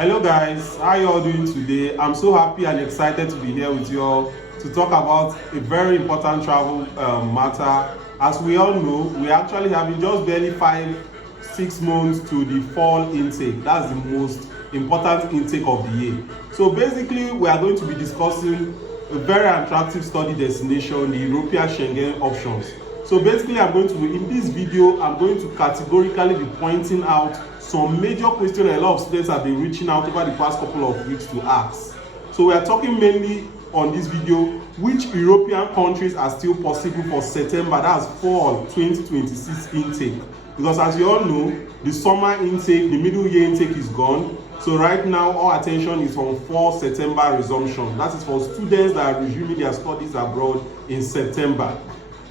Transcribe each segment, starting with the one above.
Hello guys, how you all doing today? I'm so happy and excited to be here with you all to talk about a very important travel matter. As we all know, we actually having just barely 5-6 months to the fall intake. That's the most important intake of the year. So basically, we are going to be discussing a very attractive study destination, the European Schengen options. So basically, in this video, I'm going to categorically be pointing out some major questions a lot of students have been reaching out over the past couple of weeks to ask. So we are talking mainly on this video which European countries are still possible for September, that's fall 2026 intake. Because as you all know, the summer intake, the middle year intake is gone. So right now, our attention is on fall September resumption. That is for students that are resuming their studies abroad in September.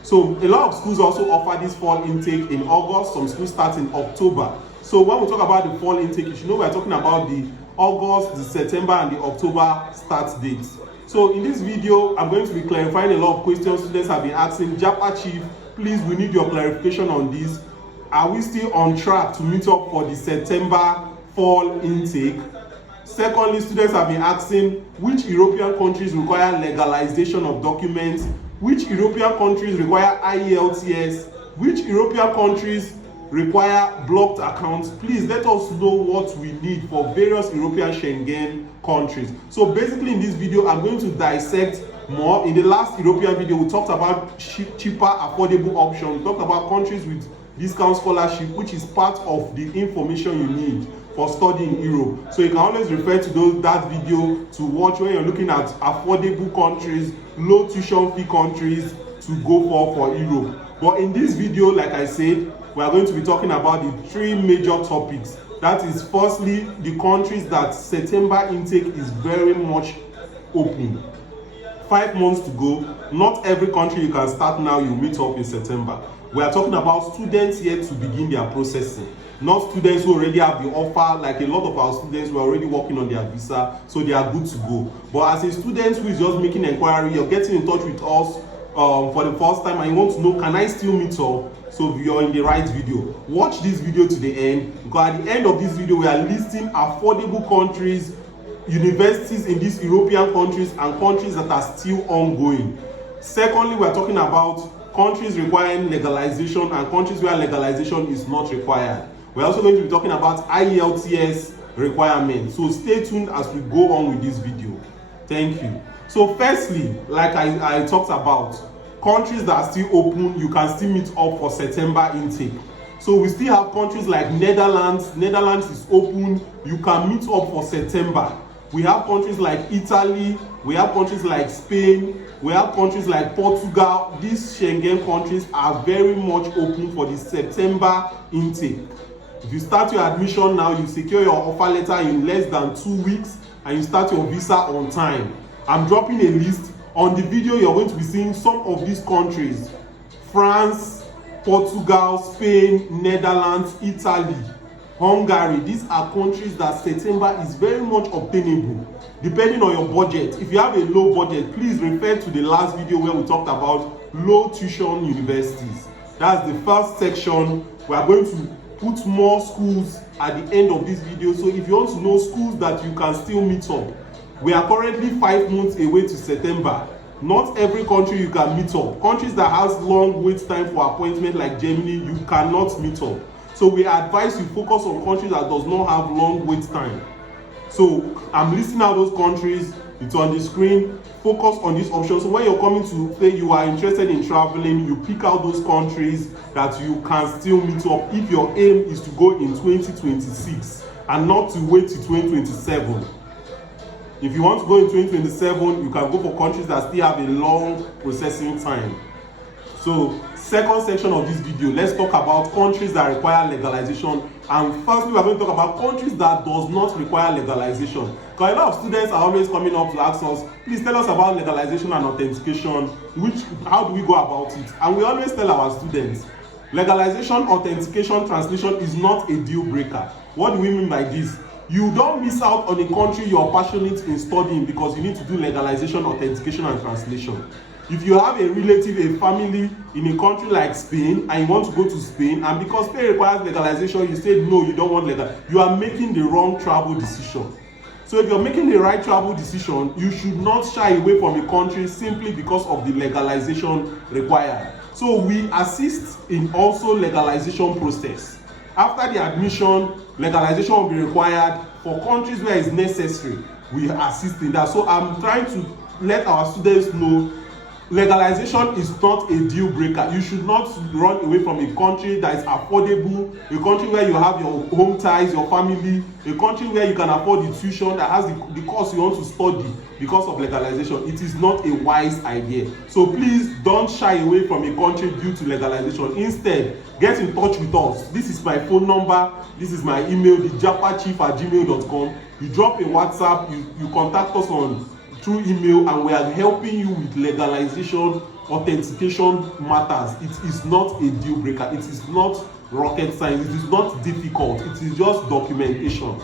So a lot of schools also offer this fall intake in August. Some schools start in October. So when we talk about the fall intake, you should know we're talking about the August, the September, and the October start dates. So in this video, I'm going to be clarifying a lot of questions students have been asking. TheJapaChief, please, we need your clarification on this. Are we still on track to meet up for the September fall intake? Secondly, students have been asking which European countries require legalization of documents, which European countries require IELTS, which European countries require blocked accounts. Please let us know what we need for various European Schengen countries. So basically in this video, I'm going to dissect more. In the last European video, we talked about cheaper, affordable options. We talked about countries with discount scholarship, which is part of the information you need for studying in Europe. So you can always refer to that video to watch when you're looking at affordable countries, low tuition fee countries to go for Europe. But in this video, like I said, we are going to be talking about the three major topics. That is, firstly, the countries that September intake is very much open. 5 months to go. Not every country you can start now, you meet up in September. We are talking about students yet to begin their processing, not students who already have the offer. Like a lot of our students were already working on their visa, so they are good to go. But as a student who is just making inquiry, you're getting in touch with us for the first time and you want to know, can I still meet up? So you're in the right video. Watch this video to the end, because at the end of this video, we are listing affordable countries, universities in these European countries, and countries that are still ongoing. Secondly, we are talking about countries requiring legalization and countries where legalization is not required. We're also going to be talking about IELTS requirements. So stay tuned as we go on with this video. Thank you. So firstly, like I talked about, countries that are still open, you can still meet up for September intake. So we still have countries like Netherlands. Netherlands is open, you can meet up for September. We have countries like Italy, we have countries like Spain, we have countries like Portugal. These Schengen countries are very much open for the September intake. If you start your admission now, you secure your offer letter in less than 2 weeks, and you start your visa on time. I'm dropping a list. On the video, you're going to be seeing some of these countries: France, Portugal, Spain, Netherlands, Italy, Hungary. These are countries that September is very much obtainable, depending on your budget. If you have a low budget, please refer to the last video where we talked about low tuition universities. That's the first section. We are going to put more schools at the end of this video. So if you want to know schools that you can still meet up, we are currently 5 months away to September. Not every country you can meet up. Countries that has long wait time for appointment like Germany, you cannot meet up. So we advise you focus on countries that does not have long wait time. So I'm listing out those countries. It's on the screen. Focus on these options. So when you're coming to say you are interested in traveling, you pick out those countries that you can still meet up if your aim is to go in 2026 and not to wait till 2027. If you want to go in 2027, you can go for countries that still have a long processing time. So, second section of this video, let's talk about countries that require legalization. And firstly, we're going to talk about countries that does not require legalization. Because a lot of students are always coming up to ask us, please tell us about legalization and authentication. How do we go about it? And we always tell our students, legalization, authentication, translation is not a deal breaker. What do we mean by this? You don't miss out on a country you're passionate in studying because you need to do legalization, authentication, and translation. If you have a relative, a family in a country like Spain, and you want to go to Spain, and because Spain requires legalization, you say no, you don't want legal, you are making the wrong travel decision. So if you're making the right travel decision, you should not shy away from a country simply because of the legalization required. So we assist in also legalization process. After the admission, legalization will be required for countries where it's necessary. We assist in that. So I'm trying to let our students know legalization is not a deal breaker. You should not run away from a country that is affordable, a country where you have your home ties, your family, a country where you can afford the tuition that has the course you want to study because of legalization. It is not a wise idea. So please don't shy away from a country due to legalization. Instead, get in touch with us. This is my phone number. This is my email, TheJapaChief@gmail.com. You drop a WhatsApp, you contact us through email, and we are helping you with legalization authentication matters. It is not a deal breaker. It is not rocket science. It is not difficult. It is just documentation.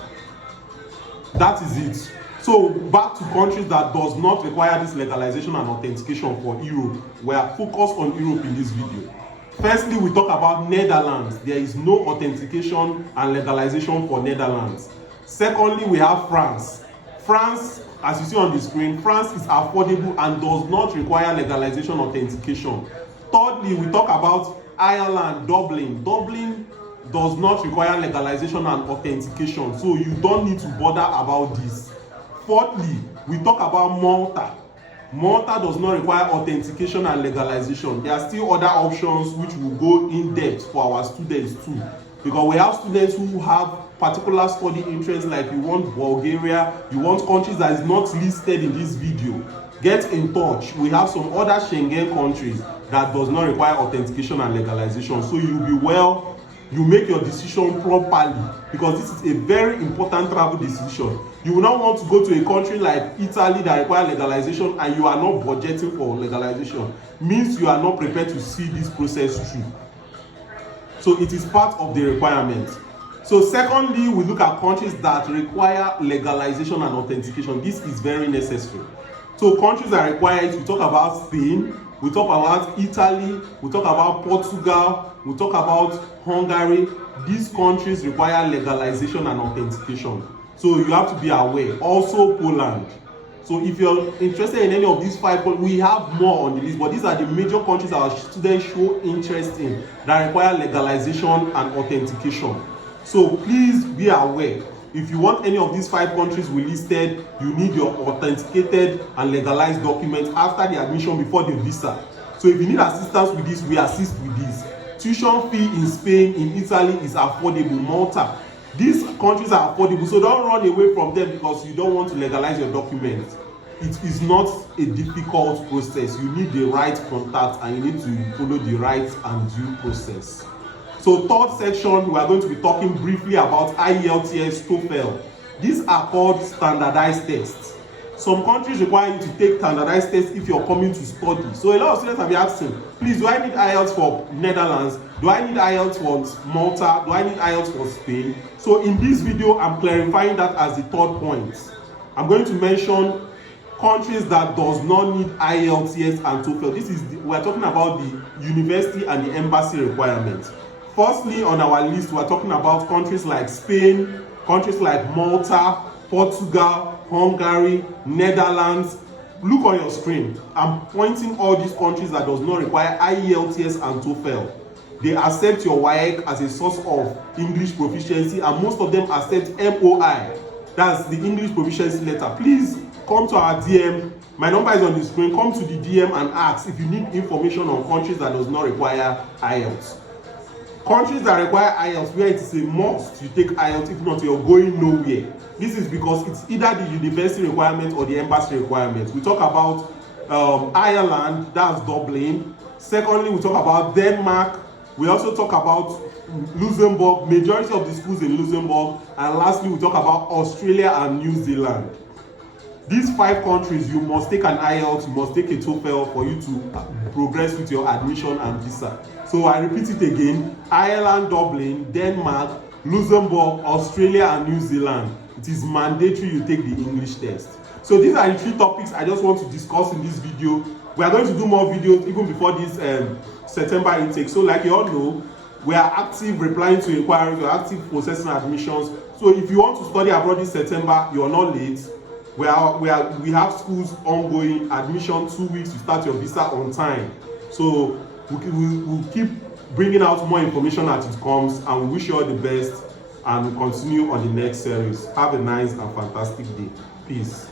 That is it. So back to countries that does not require this legalization and authentication for Europe. We are focused on Europe in this video. Firstly, we talk about Netherlands. There is no authentication and legalization for Netherlands. Secondly, we have France. France, as you see on the screen, France is affordable and does not require legalization authentication. Thirdly, we talk about Ireland, Dublin. Dublin does not require legalization and authentication, so you don't need to bother about this. Fourthly, we talk about Malta. Malta does not require authentication and legalization. There are still other options which will go in depth for our students too, because we have students who have particular study interests, like you want Bulgaria, you want countries that is not listed in this video. Get in touch. We have some other Schengen countries that does not require authentication and legalization, so you make your decision properly, because this is a very important travel decision. You will not want to go to a country like Italy that requires legalization and you are not budgeting for legalization. Means you are not prepared to see this process through. So it is part of the requirement. So secondly, we look at countries that require legalization and authentication. This is very necessary. So countries that require it, we talk about Spain, we talk about Italy, we talk about Portugal, we talk about Hungary. These countries require legalization and authentication. So you have to be aware. Also Poland. So if you're interested in any of these 5, we have more on the list, but these are the major countries our students show interest in that require legalization and authentication. So please be aware. If you want any of these 5 countries we listed, you need your authenticated and legalized documents after the admission before the visa. So if you need assistance with this, we assist with this. Tuition fee in Spain, in Italy is affordable. Malta. These countries are affordable, so don't run away from them because you don't want to legalize your documents. It is not a difficult process. You need the right contact and you need to follow the right and due process. So third section, we are going to be talking briefly about IELTS, TOEFL. These are called standardized tests. Some countries require you to take standardized tests if you're coming to study. So a lot of students have been asking, please, do I need IELTS for Netherlands? Do I need IELTS for Malta? Do I need IELTS for Spain? So in this video, I'm clarifying that as the third point. I'm going to mention countries that does not need IELTS and TOEFL. We're talking about the university and the embassy requirements. Firstly, on our list, we're talking about countries like Spain, countries like Malta, Portugal, Hungary, Netherlands. Look on your screen. I'm pointing all these countries that does not require IELTS and TOEFL. They accept your WAEC as a source of English proficiency, and most of them accept MOI. That's the English proficiency letter. Please come to our DM. My number is on the screen. Come to the DM and ask if you need information on countries that does not require IELTS. Countries that require IELTS, where it is a must you take IELTS, if not you're going nowhere. This is because it's either the university requirement or the embassy requirement. We talk about Ireland, that's Dublin. Secondly, we talk about Denmark. We also talk about Luxembourg, majority of the schools in Luxembourg. And lastly, we talk about Australia and New Zealand. These 5 countries, you must take an IELTS, you must take a TOEFL for you to progress with your admission and visa. So I repeat it again: Ireland, Dublin, Denmark, Luxembourg, Australia and New Zealand. It is mandatory you take the English test. So these are the 3 topics I just want to discuss in this video. We are going to do more videos even before this September intake. So like you all know, we are active replying to inquiries, we are active processing admissions. So if you want to study abroad this September, you are not late. We have schools ongoing, admission 2 weeks to start your visa on time. So we'll keep bringing out more information as it comes, and we wish you all the best, and we'll continue on the next series. Have a nice and fantastic day. Peace.